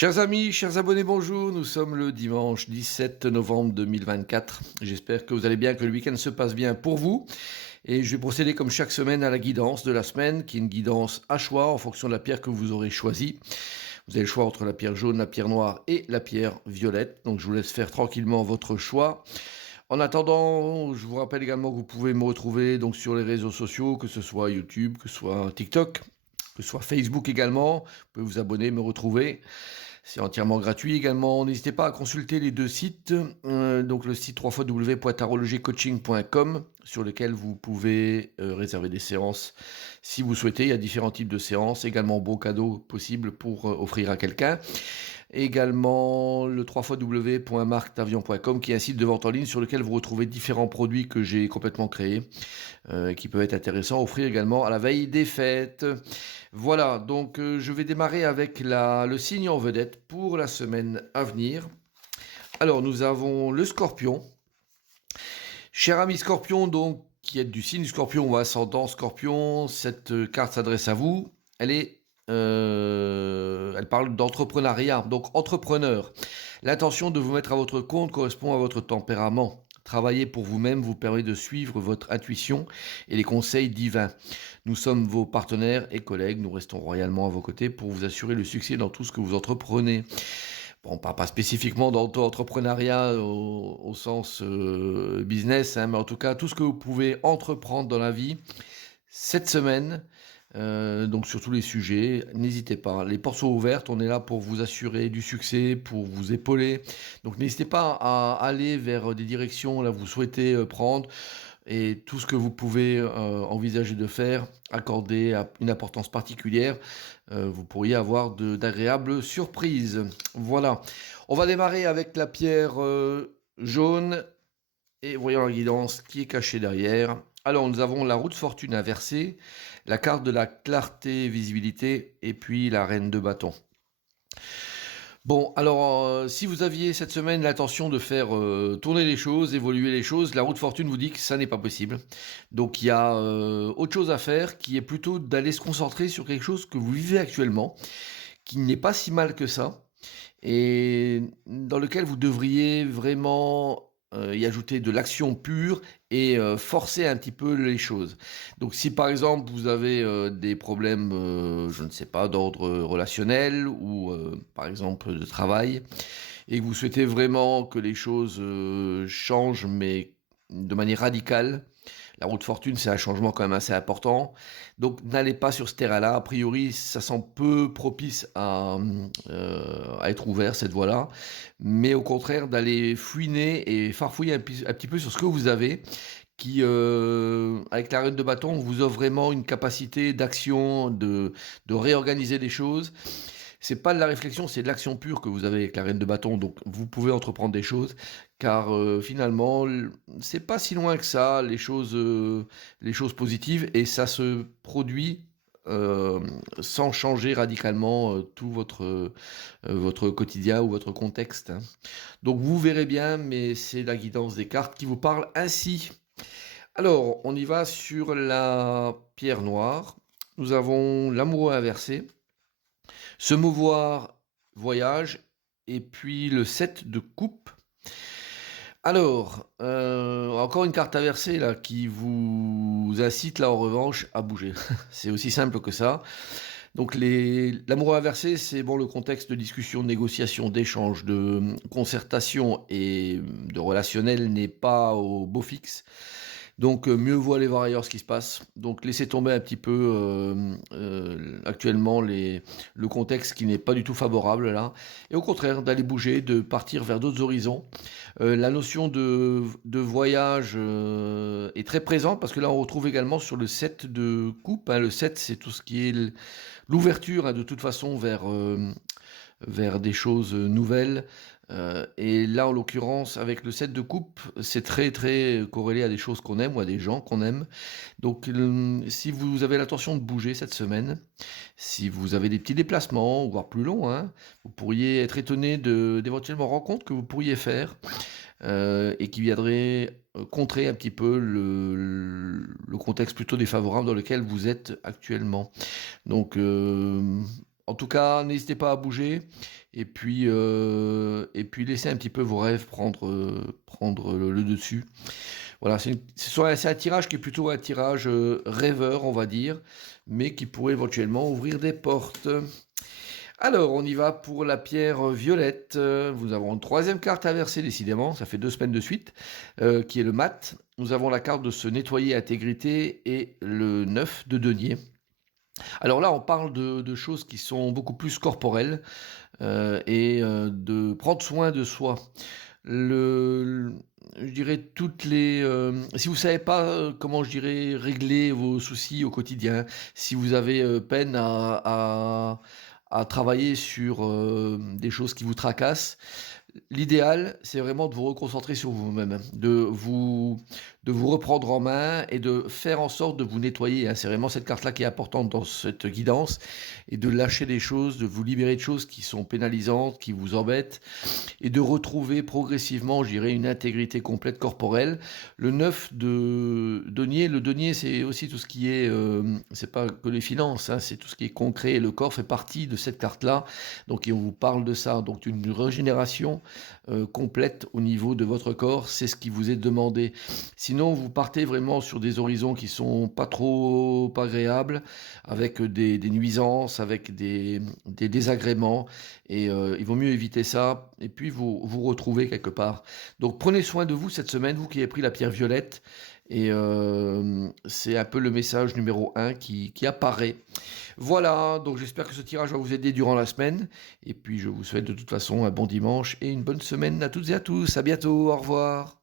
Chers amis, chers abonnés, bonjour. Nous sommes le dimanche 17 novembre 2024. J'espère que vous allez bien, que le week-end se passe bien pour vous. Et je vais procéder comme chaque semaine à la guidance de la semaine, qui est une guidance à choix en fonction de la pierre que vous aurez choisie. Vous avez le choix entre la pierre jaune, la pierre noire et la pierre violette. Donc je vous laisse faire tranquillement votre choix. En attendant, je vous rappelle également que vous pouvez me retrouver donc sur les réseaux sociaux, que ce soit YouTube, que ce soit TikTok, que ce soit Facebook également. Vous pouvez vous abonner, me retrouver. C'est entièrement gratuit également. N'hésitez pas à consulter les deux sites. Donc le site www.tarologycoaching.com sur lequel vous pouvez réserver des séances si vous souhaitez. Il y a différents types de séances. Également beaux cadeaux possibles pour offrir à quelqu'un. Également le www.marctavion.com qui est un site de vente en ligne sur lequel vous retrouvez différents produits que j'ai complètement créés qui peuvent être intéressants à offrir également à la veille des fêtes. Voilà, donc je vais démarrer avec le signe en vedette pour la semaine à venir. Alors nous avons le Scorpion. Cher ami Scorpion, donc qui êtes du signe Scorpion ou ascendant Scorpion, cette carte s'adresse à vous. Elle parle d'entrepreneuriat, donc entrepreneur. L'intention de vous mettre à votre compte correspond à votre tempérament. Travailler pour vous-même vous permet de suivre votre intuition et les conseils divins. Nous sommes vos partenaires et collègues, nous restons royalement à vos côtés pour vous assurer le succès dans tout ce que vous entreprenez. Bon, on ne parle pas spécifiquement d'entrepreneuriat au sens business, hein, mais en tout cas, tout ce que vous pouvez entreprendre dans la vie, cette semaine, donc sur tous les sujets, n'hésitez pas. Les portes sont ouvertes, on est là pour vous assurer du succès, pour vous épauler. Donc n'hésitez pas à aller vers des directions là vous souhaitez prendre et tout ce que vous pouvez envisager de faire, accorder une importance particulière. Vous pourriez avoir d'agréables surprises. Voilà. On va démarrer avec la pierre jaune et voyons la guidance qui est cachée derrière. Alors nous avons la roue de fortune inversée, la carte de la clarté, visibilité et puis la reine de bâton. Bon, alors si vous aviez cette semaine l'intention de faire tourner les choses, évoluer les choses, la roue de fortune vous dit que ça n'est pas possible. Donc il y a autre chose à faire qui est plutôt d'aller se concentrer sur quelque chose que vous vivez actuellement, qui n'est pas si mal que ça, et dans lequel vous devriez vraiment y ajouter de l'action pure et forcer un petit peu les choses. Donc si par exemple vous avez des problèmes, je ne sais pas, d'ordre relationnel ou par exemple de travail, et que vous souhaitez vraiment que les choses changent, mais de manière radicale, la roue de fortune, c'est un changement quand même assez important. Donc n'allez pas sur ce terrain-là. A priori, ça semble peu propice à être ouvert, cette voie-là. Mais au contraire, d'aller fouiner et farfouiller un petit peu sur ce que vous avez, qui, avec la reine de bâton, vous offre vraiment une capacité d'action, de réorganiser les choses. C'est pas de la réflexion, c'est de l'action pure que vous avez avec la reine de bâton. Donc vous pouvez entreprendre des choses, car finalement c'est pas si loin que ça les choses positives, et ça se produit sans changer radicalement tout votre quotidien ou votre contexte, hein. Donc vous verrez bien, mais c'est la guidance des cartes qui vous parle ainsi. Alors on y va sur la pierre noire. Nous avons l'amoureux inversé. Se mouvoir, voyage, et puis le 7 de coupe. Alors, encore une carte inversée là qui vous incite là en revanche à bouger. C'est aussi simple que ça. Donc l'amour inversé, c'est bon, le contexte de discussion, de négociation, d'échange, de concertation et de relationnel n'est pas au beau fixe. Donc mieux vaut aller voir ailleurs ce qui se passe. Donc laissez tomber un petit peu actuellement le contexte qui n'est pas du tout favorable là. Et au contraire, d'aller bouger, de partir vers d'autres horizons. La notion de voyage est très présente parce que là on retrouve également sur le 7 de coupe, hein. Le 7 c'est tout ce qui est l'ouverture, hein, de toute façon vers des choses nouvelles. Et là, en l'occurrence, avec le 7 de coupe, c'est très très corrélé à des choses qu'on aime ou à des gens qu'on aime. Donc, si vous avez l'intention de bouger cette semaine, si vous avez des petits déplacements, voire plus longs, hein, vous pourriez être étonné d'éventuellement rencontres que vous pourriez faire et qui viendraient contrer un petit peu le contexte plutôt défavorable dans lequel vous êtes actuellement. Donc, En tout cas, n'hésitez pas à bouger et puis laissez un petit peu vos rêves prendre le dessus. Voilà, c'est un tirage qui est plutôt un tirage rêveur, on va dire, mais qui pourrait éventuellement ouvrir des portes. Alors, on y va pour la pierre violette. Nous avons une troisième carte à verser, décidément, ça fait 2 semaines de suite, qui est le mat. Nous avons la carte de se nettoyer intégrité et le 9 de denier. Alors là, on parle de choses qui sont beaucoup plus corporelles et de prendre soin de soi. Je dirais si vous savez pas comment je dirais régler vos soucis au quotidien, si vous avez peine à travailler sur des choses qui vous tracassent, l'idéal c'est vraiment de vous reconcentrer sur vous-même, de vous reprendre en main et de faire en sorte de vous nettoyer, hein. C'est vraiment cette carte-là qui est importante dans cette guidance et de lâcher des choses, de vous libérer de choses qui sont pénalisantes, qui vous embêtent et de retrouver progressivement, je dirais, une intégrité complète corporelle. Le 9 de denier, le denier c'est aussi tout ce qui est, c'est pas que les finances, hein, c'est tout ce qui est concret et le corps fait partie de cette carte-là. Donc on vous parle de ça, donc une régénération complète au niveau de votre corps, c'est ce qui vous est demandé. Sinon, vous partez vraiment sur des horizons qui sont pas trop agréables, avec des nuisances, avec des désagréments, et il vaut mieux éviter ça, et puis vous retrouver quelque part. Donc prenez soin de vous cette semaine, vous qui avez pris la pierre violette, et c'est un peu le message numéro 1 qui apparaît. Voilà, donc j'espère que ce tirage va vous aider durant la semaine, et puis je vous souhaite de toute façon un bon dimanche et une bonne semaine à toutes et à tous. À bientôt, au revoir.